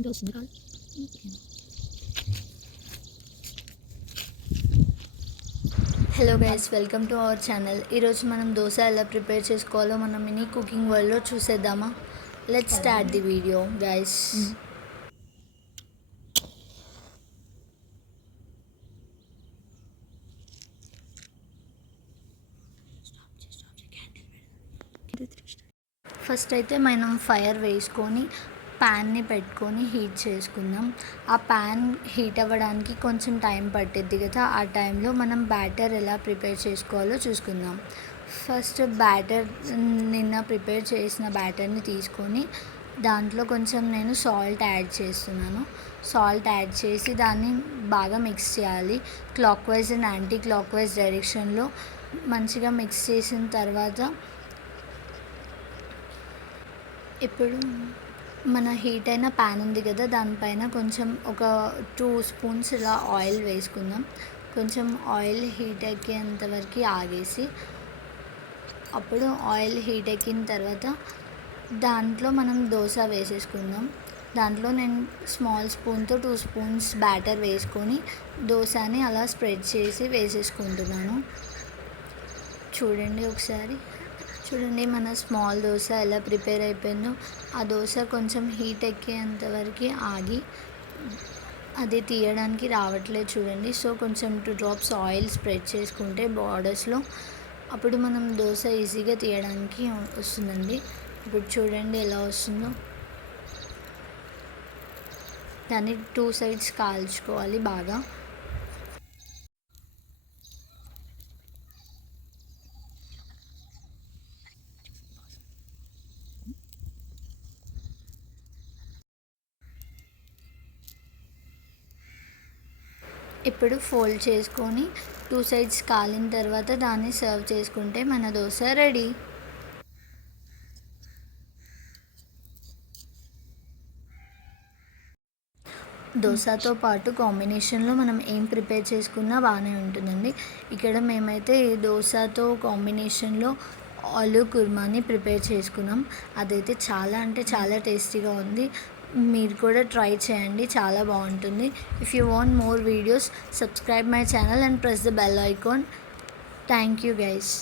ఇంకా వస్తుంది కాదు. Hello guys, welcome to our channel. ఈరోజు మనం దోశ ఎలా ప్రిపేర్ చేసుకోవాలో మనం మినీ కుకింగ్ వరల్డ్లో చూసేద్దామా? Let's start the video guys. First అయితే మనం ఫైర్ వేసుకొని ప్యాన్ని పెట్టుకొని హీట్ చేసుకుందాం. ఆ ప్యాన్ హీట్ అవ్వడానికి కొంచెం టైం పట్టిద్ది కదా, ఆ టైంలో మనం బ్యాటర్ ఎలా ప్రిపేర్ చేసుకోవాలో చూసుకుందాం. ఫస్ట్ బ్యాటర్ నిన్న ప్రిపేర్ చేసిన బ్యాటర్ని తీసుకొని దాంట్లో కొంచెం నేను సాల్ట్ యాడ్ చేస్తున్నాను. సాల్ట్ యాడ్ చేసి దాన్ని బాగా మిక్స్ చేయాలి. Clock wise and anti clock wise డైరెక్షన్లో మంచిగా మిక్స్ చేసిన తర్వాత ఇప్పుడు మన హీట్ అయిన ప్యాన్ ఉంది కదా, దానిపైన కొంచెం ఒక 2 స్పూన్స్ ఇలా ఆయిల్ వేసుకుందాం. కొంచెం ఆయిల్ హీట్ ఎక్కేంత వరకు ఆగేసి అప్పుడు ఆయిల్ హీట్ ఎక్కిన తర్వాత దాంట్లో మనం దోశ వేసేసుకుందాం. దాంట్లో నేను స్మాల్ స్పూన్తో 2 స్పూన్స్ బ్యాటర్ వేసుకొని దోశని అలా స్ప్రెడ్ చేసి వేసేసుకుంటున్నాను. చూడండి ఒకసారి. చూడండి మన స్మాల్ దోశ ఎలా ప్రిపేర్ అయిపోయిందో. ఆ దోశ కొంచెం హీట్ ఎక్కేంత వరకు ఆగి అది తీయడానికి రావట్లేదు చూడండి. సో కొంచెం 2 డ్రాప్స్ ఆయిల్ స్ప్రెడ్ చేసుకుంటే బార్డర్స్లో అప్పుడు మనం దోశ ఈజీగా తీయడానికి వస్తుందండి. ఇప్పుడు చూడండి ఎలా వస్తుందో. దాన్ని 2 సైడ్స్ కాల్చుకోవాలి బాగా. ఇప్పుడు ఫోల్డ్ చేసుకొని 2 సైడ్స్ కాలిన తర్వాత దాన్ని సర్వ్ చేసుకుంటే మన దోశ రెడీ. దోశతో పాటు కాంబినేషన్లో మనం ఏం ప్రిపేర్ చేసుకున్నా బాగానే ఉంటుందండి. ఇక్కడ మేమైతే దోశతో కాంబినేషన్లో ఆలూ కుర్మాని ప్రిపేర్ చేసుకున్నాం. అదైతే చాలా అంటే చాలా టేస్టీగా ఉంది. మీరు కూడా ట్రై చేయండి, చాలా బాగుంటుంది. If you want more videos, subscribe my channel and press the bell icon. Thank you guys.